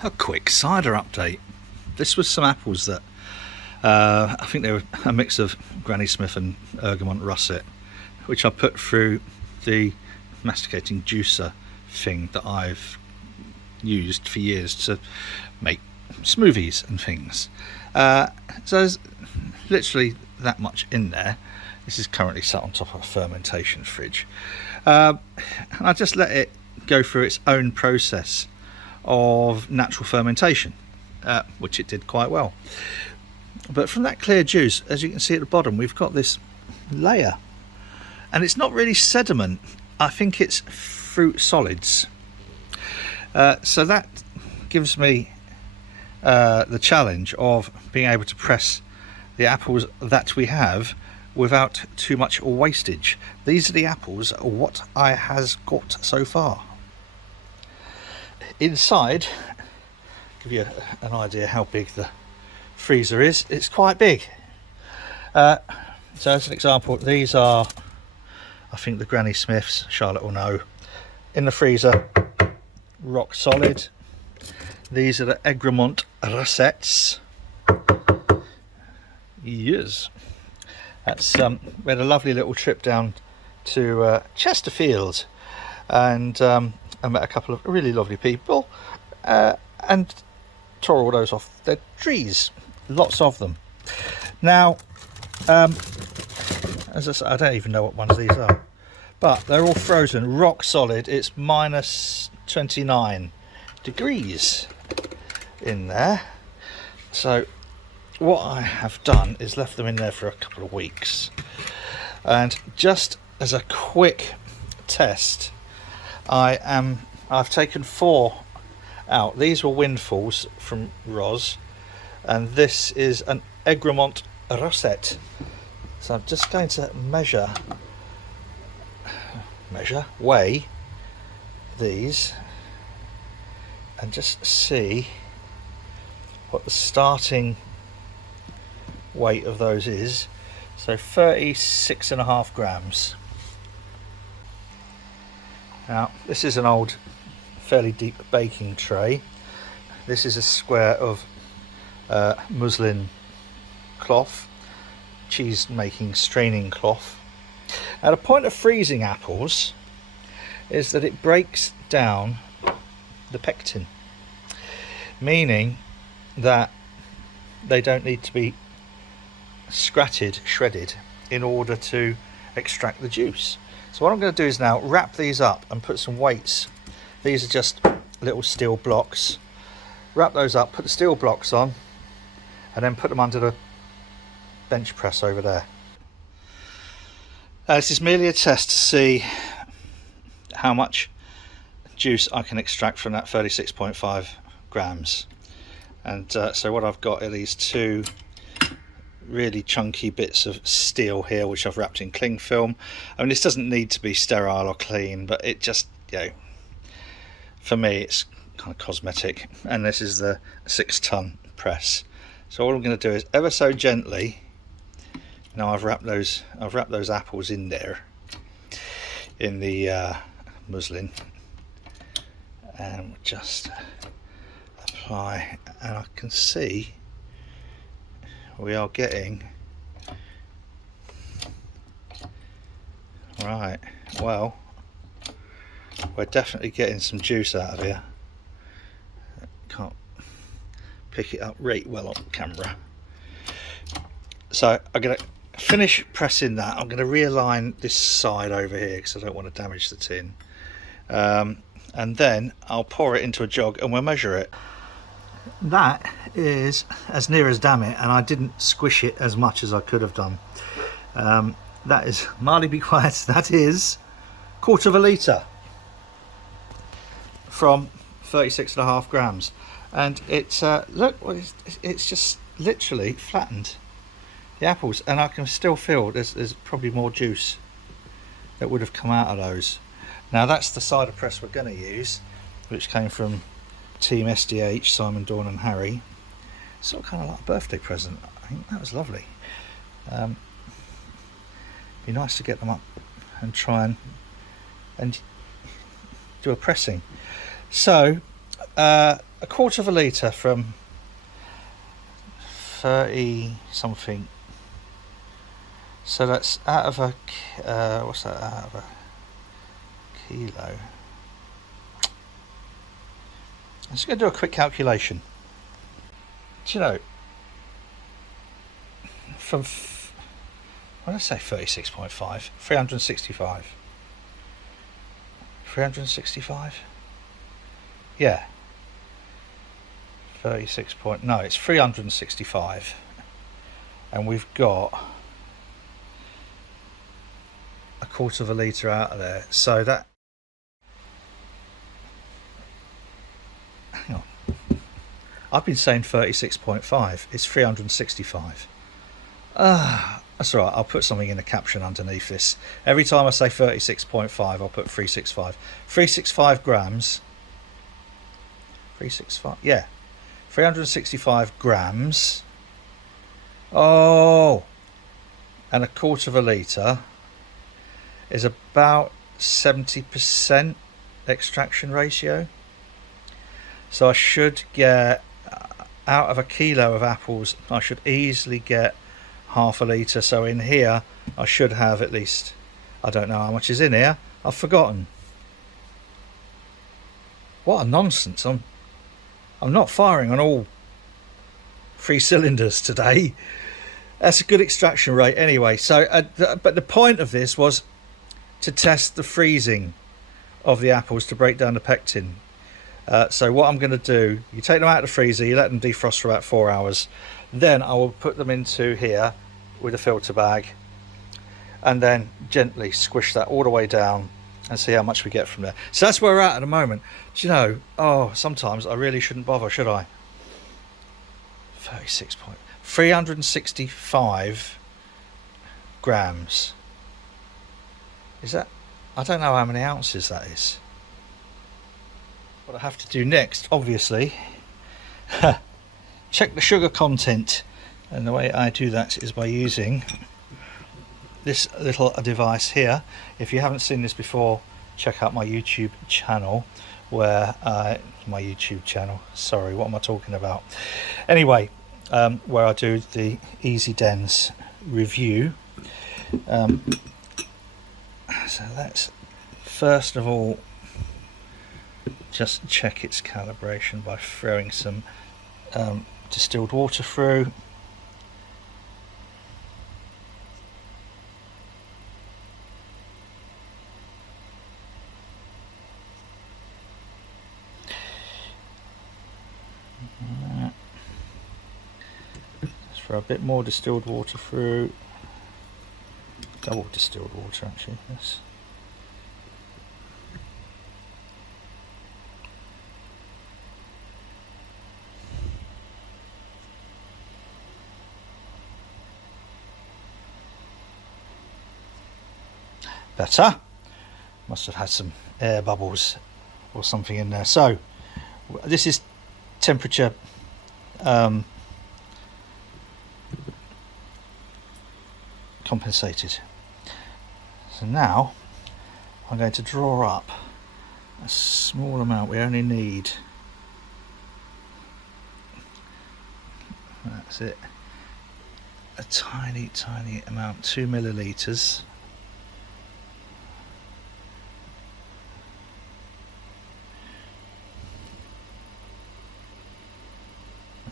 A quick cider update. This was some apples that I think they were a mix of Granny Smith and Ergamont Russet, which I put through the masticating juicer thing that I've used for years to make smoothies and things. So there's literally that much in there. This is currently sat on top of a fermentation fridge, and I just let it go through its own process of natural fermentation, which it did quite well. But from that clear juice, as you can see at the bottom, we've got this layer, and it's not really sediment. I think it's fruit solids. So that gives me the challenge of being able to press the apples that we have without too much wastage. These are the apples what I has got so far. Inside, give you an idea how big the freezer is. It's quite big. So as an example, these are, I think, the Granny Smiths. Charlotte will know. In the freezer, rock solid. These are the Ergamont Russets. Yes. That's we had a lovely little trip down to Chesterfield, and I met a couple of really lovely people, and tore all those off their trees, lots of them. Now, as I said, I don't even know what ones these are, but they're all frozen, rock solid. It's minus 29 degrees in there. So what I have done is left them in there for a couple of weeks, and just as a quick test, I've taken 4 out. These were Windfalls from Roz, and this is an Ergamont Russet. So I'm just going to weigh these and just see what the starting weight of those is. So 36.5 grams. Now this is an old fairly deep baking tray. This is a square of muslin cloth, cheese making straining cloth. Now the point of freezing apples is that it breaks down the pectin, meaning that they don't need to be shredded in order to extract the juice. So what I'm going to do is now wrap these up and put some weights. These are just little steel blocks. Wrap those up, put the steel blocks on, and then put them under the bench press over there. This is merely a test to see how much juice I can extract from that 36.5 grams. And so what I've got are these 2 really chunky bits of steel here, which I've wrapped in cling film. I mean, this doesn't need to be sterile or clean, but it just, you know, for me it's kind of cosmetic. And this is the 6-ton press. So all I'm going to do is ever so gently, now I've wrapped those apples in there in the muslin, and just apply, and I can see we are getting, right, well, we're definitely getting some juice out of here. Can't pick it up right well on camera. So I'm going to finish pressing that. I'm going to realign this side over here because I don't want to damage the tin, and then I'll pour it into a jug and we'll measure it. That is as near as damn it, and I didn't squish it as much as I could have done. That is, Marley be quiet, that is 1/4 litre from 36.5 grams, and it's look, it's just literally flattened the apples, and I can still feel there's probably more juice that would have come out of those. Now that's the cider press we're going to use, which came from Team SDH, Simon, Dawn and Harry. Sort of kind of like a birthday present. I think that was lovely. Be nice to get them up and try and do a pressing. So a quarter of a litre from 30 something. So that's out of a what's that, out of a kilo? I'm just going to do a quick calculation. Do you know, from what did I say, 36.5, 365, 365, yeah, 36 point, no, it's 365, and we've got a quarter of a litre out of there, so that, hang on, I've been saying 36.5, it's 365. That's all right, I'll put something in the caption underneath this. Every time I say 36.5, I'll put 365. 365 grams. 365, yeah. 365 grams. Oh, and a quarter of a litre is about 70% extraction ratio. So I should get, out of a kilo of apples, I should easily get half a litre. So in here I should have at least, I don't know how much is in here, I've forgotten. What a nonsense. I'm not firing on all 3 cylinders today. That's a good extraction rate anyway. So but the point of this was to test the freezing of the apples to break down the pectin. So what I'm going to do, you take them out of the freezer, you let them defrost for about 4 hours, then I will put them into here with a filter bag and then gently squish that all the way down and see how much we get from there. So that's where we're at the moment. Do you know, oh, sometimes I really shouldn't bother, should I? 365 grams. Is that, I don't know how many ounces that is. What I have to do next, obviously, check the sugar content, and the way I do that is by using this little device here. If you haven't seen this before, check out my YouTube channel, where sorry, what am I talking about? Anyway, where I do the Easy Dens review. So let's first of all just check its calibration by throwing some distilled water through. Let's throw a bit more distilled water through. Double distilled water actually, yes. Better. Must have had some air bubbles or something in there. So this is temperature compensated. So now I'm going to draw up a small amount. We only need, that's it, a tiny amount, 2 millilitres.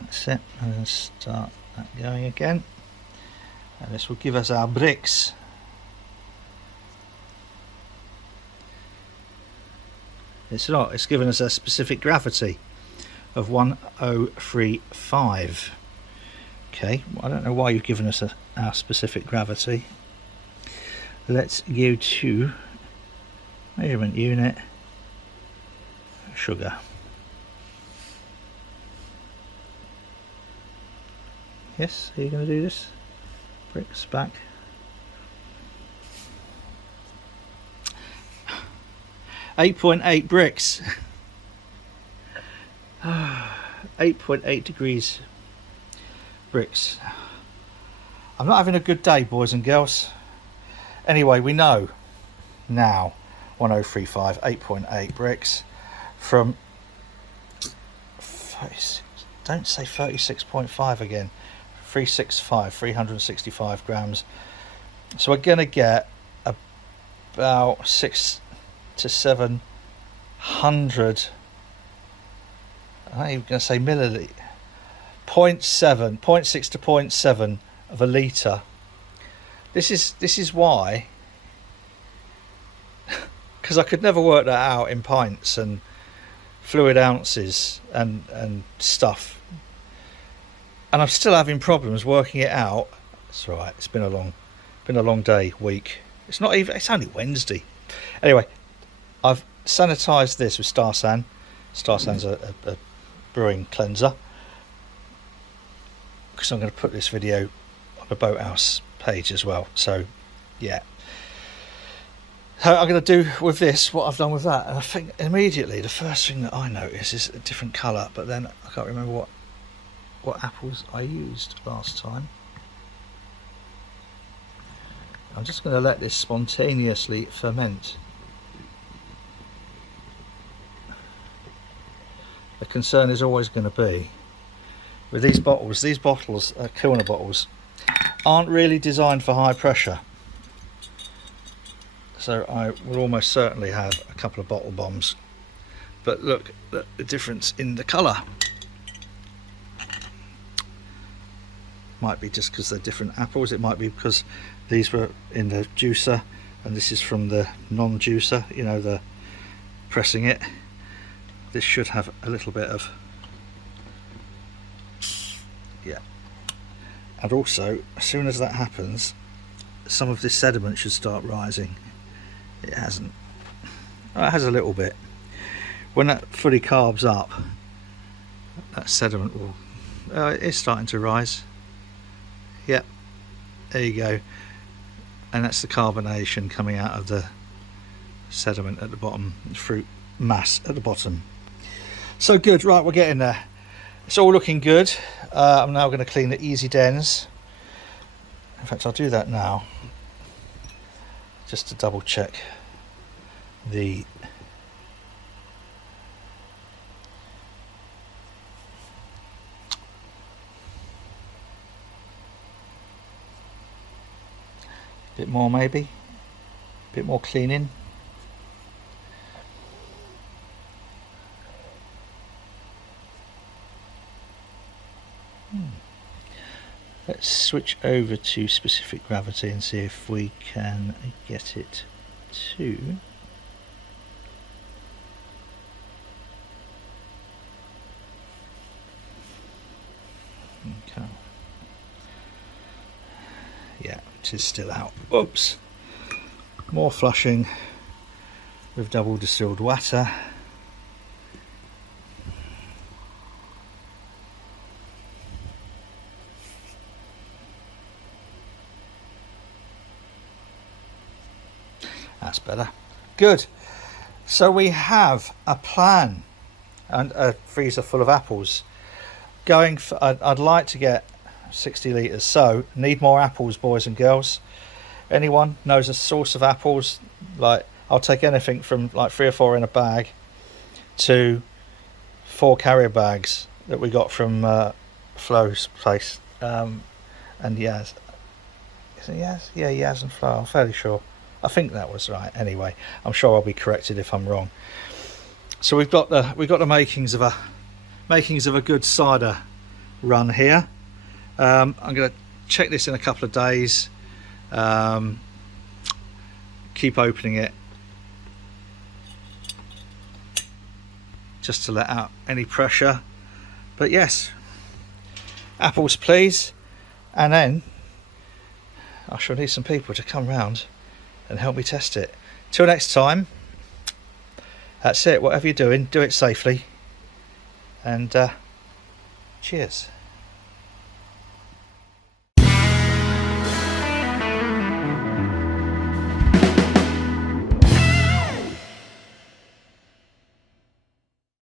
That's it. I'm going to start that going again, and this will give us our bricks. It's not, it's given us a specific gravity of 1035. Okay, I don't know why you've given us our specific gravity. Let's go to measurement unit, sugar. Yes, are you going to do this? Bricks back. 8.8 bricks. 8.8 degrees bricks. I'm not having a good day, boys and girls. Anyway, we know now 1035, 8.8 bricks from 36, don't say 36.5 again. 365 grams. So we're gonna get about 600 to 700. I ain't even gonna say milliliter. 0.6 to 0.7 of a litre. This is why, because I could never work that out in pints and fluid ounces and stuff, and I'm still having problems working it out. It's right. It's been a long day, week. It's not even. It's only Wednesday. Anyway, I've sanitised this with Star San. Star San's a brewing cleanser, because I'm going to put this video on the Boathouse page as well. So yeah, so I'm going to do with this what I've done with that, and I think immediately the first thing that I notice is a different colour, but then I can't remember what apples I used last time. I'm just going to let this spontaneously ferment. The concern is always going to be with these bottles. These bottles, Kilner bottles, aren't really designed for high pressure, so I will almost certainly have a couple of bottle bombs. But look at the difference in the colour. Might be just because they're different apples. It might be because these were in the juicer and this is from the non-juicer, you know, the pressing it. This should have a little bit of, yeah. And also, as soon as that happens, some of this sediment should start rising. It hasn't. Oh, it has a little bit. When that fully carbs up, that sediment will, it is starting to rise. Yep, there you go. And that's the carbonation coming out of the sediment at the bottom, fruit mass at the bottom. So good. Right, we're getting there. It's all looking good. I'm now going to clean the easy dens. In fact, I'll do that now, just to double check the bit more, maybe a bit more cleaning. Let's switch over to specific gravity and see if we can get it to okay. Yeah, it is still out. Oops. More flushing with double distilled water. That's better. Good. So we have a plan and a freezer full of apples. Going for, I'd like to get 60 litres, so need more apples, boys and girls. Anyone knows a source of apples? Like, I'll take anything from like 3 or 4 in a bag to 4 carrier bags that we got from Flo's place. And Yaz. Is it Yaz? Yeah, Yaz and Flo, I'm fairly sure. I think that was right. Anyway, I'm sure I'll be corrected if I'm wrong. So we've got the makings of a good cider run here. I'm going to check this in a couple of days. Keep opening it just to let out any pressure. But yes, apples please, and then I shall need some people to come round and help me test it. Till next time, that's it. Whatever you're doing, do it safely, and cheers.